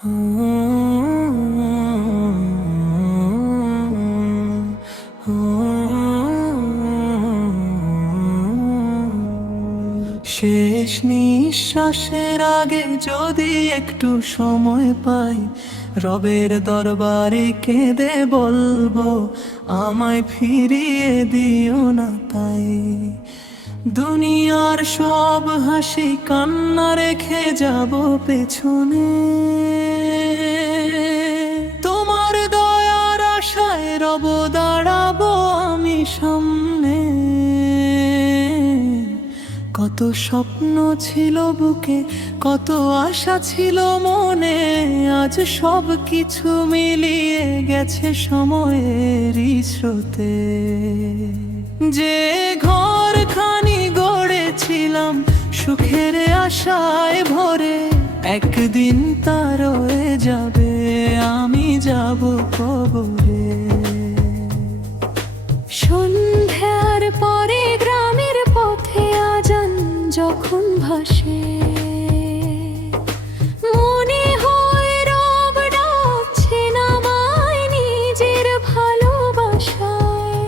শেষ নিঃশ্বাসের আগে যদি একটু সময় পাই, রবের দরবারে কেঁদে বলবো, আমায় ফিরিয়ে দিও না তাই। দুনিয়ার সব হাসি কান্না রেখে যাব পেছনে, তোমার দয়ার আশায় রব দাঁড়াবো আমি সামনে। কত স্বপ্ন ছিল বুকে, কত আশা ছিল মনে, আজ সব কিছু মিলিয়ে গেছে সময়েরই স্রোতে। যে ঘরখানি গড়েছিলাম সুখের আশায় ভরে, একদিন তা রয়ে যাবে, আমি যাব কবরে। সন্ধ্যার পরে গ্রামের পথে আজান যখন ভাসে, মনে হয় রব ডাকছেন আমায় নিজের ভালোবাসায়।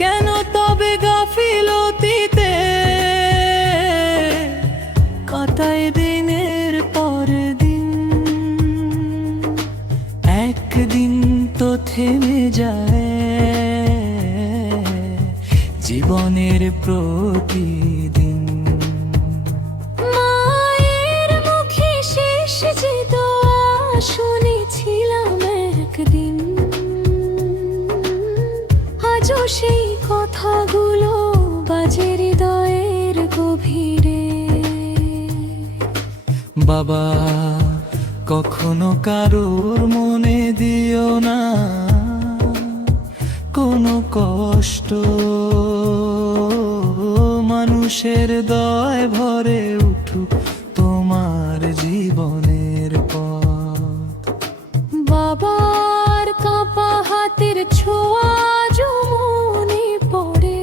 কেন তবে গাফিলতিতে কাটায় দিনের পর দিন, একদিন তো থেমে যায় জীবনের প্রতিদিন। মায়ের মুখে শেষ যে দোয়া শুনেছিলাম একদিন, আজও সেই কথাগুলো বাজে হৃদয়ের গভীরে। বাবা, কখনো কারোর মনে দিও না কোনো কষ্ট, মানুষের দয় ভরে উঠুক তোমার জীবনের পথ। বাবার কাঁপা হাতের ছোঁয়া আজও মনে পড়ে,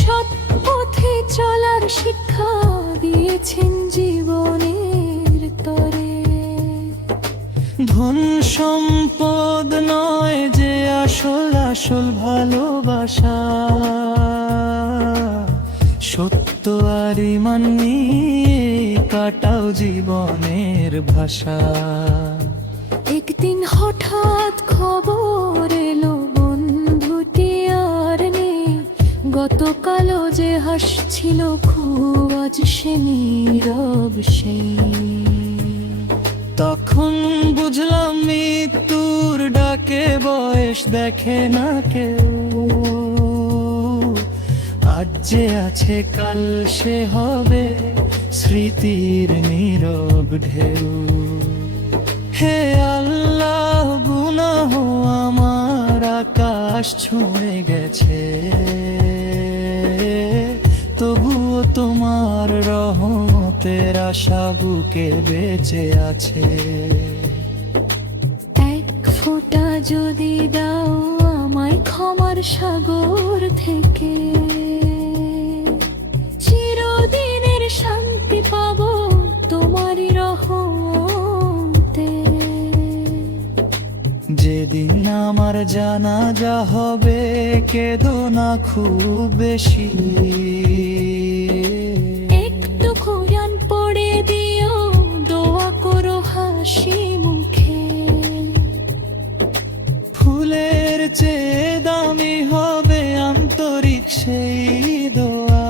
সৎ পথে চলার শিক্ষা দিয়েছেন জীবনের তরে। ধন সম্পদ নয় যে আসল আসল ভালোবাসা, সত্য আর ঈমান নিয়ে কাটাও জীবনের ভাষা। একদিন হঠাৎ খবর এলো বন্ধুটি আর নেই, গতকালও যে হাসছিল খুব আজ সে নীরব সেই। তখন বুঝলাম মৃত্যুর ডাকে বয়স দেখে না কেউ, আজ যে আছে কাল সে হবে স্মৃতির নীরব ঢেউ। হে আল্লাহ, গুনাহ আমার আকাশ ছুঁয়ে গেছে, তবুও তোমার রহমতের আশা বুকে বেঁচে আছে। এক ফোঁটা যদি দাও আমায় ক্ষমার সাগর থেকে, চিরদিনের শান্তি পাবো তোমারই রহমতে। যেদিন আমার জানাজা হবে কেঁদো না খুব বেশি, একটু কোরআন পড়ে দিও, দোয়া করো হাসি মুখে। ফুলের চেয়ে দামি হবে আন্তরিক সেই দোয়া,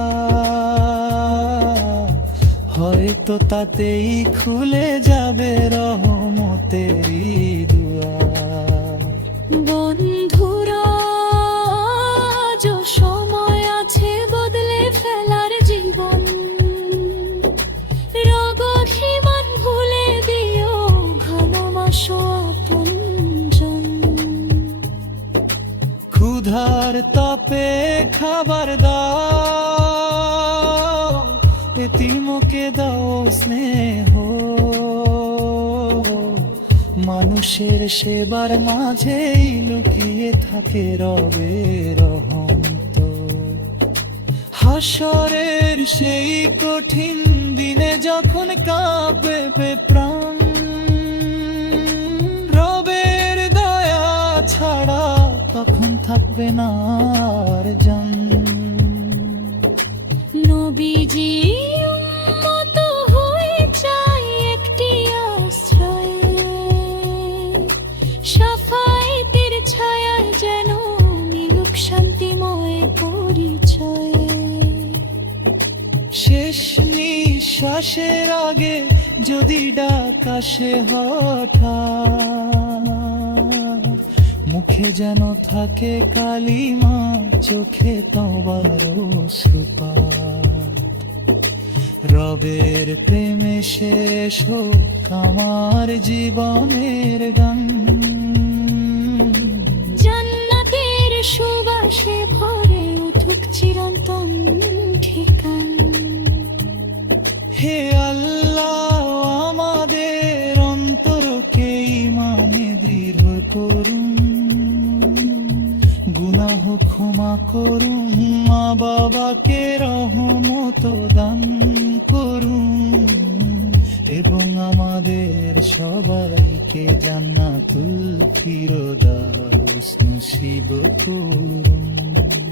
হয়তো তাতেই খুলে যাবে রহমতেরই দুয়ার। বন্ধুরা, আজও সময় আছে বদলে ফেলার জীবন, রগহিমান ভুলে দিও ভালোবাসো আপনজন। ক্ষুধার তাপে খাবার দাও, এতিমকে দাও স্নেহ, মানুষের সেবার মাঝেই লুকিয়ে থাকে রবের রহমত। হাসরের সেই কঠিন দিনে যখন কাঁপবে প্রাণ, রবের দয়া ছাড়া তখন থাকবে না আর জান। নবীজি উম্মত হয়ে চাই একটি আশ্রয়, শাফায়েতের ছায়ায় যেন মিলুক শান্তিময় পরিচয়। শেষ নিঃশ্বাসের আগে যদি ডাক আসে হঠাৎ, মুখে যেন থাকে কালিমা, চোখে তওবার সুপাত। রবের প্রেমে শেষ হোক আমার জীবনের গান, জান্নাতের সুবাসে ভরে উঠুক চিরন্তন ঠিকান। হে আল্লাহ আমাদের অন্তরকে ঈমানে দৃঢ় করুন, গুনাহ ক্ষমা করুন, মা বাবাকে রহমত দান করুন, এবং আমাদের সবাইকে জান্নাতুল ফিরদাউস নসিব করুন।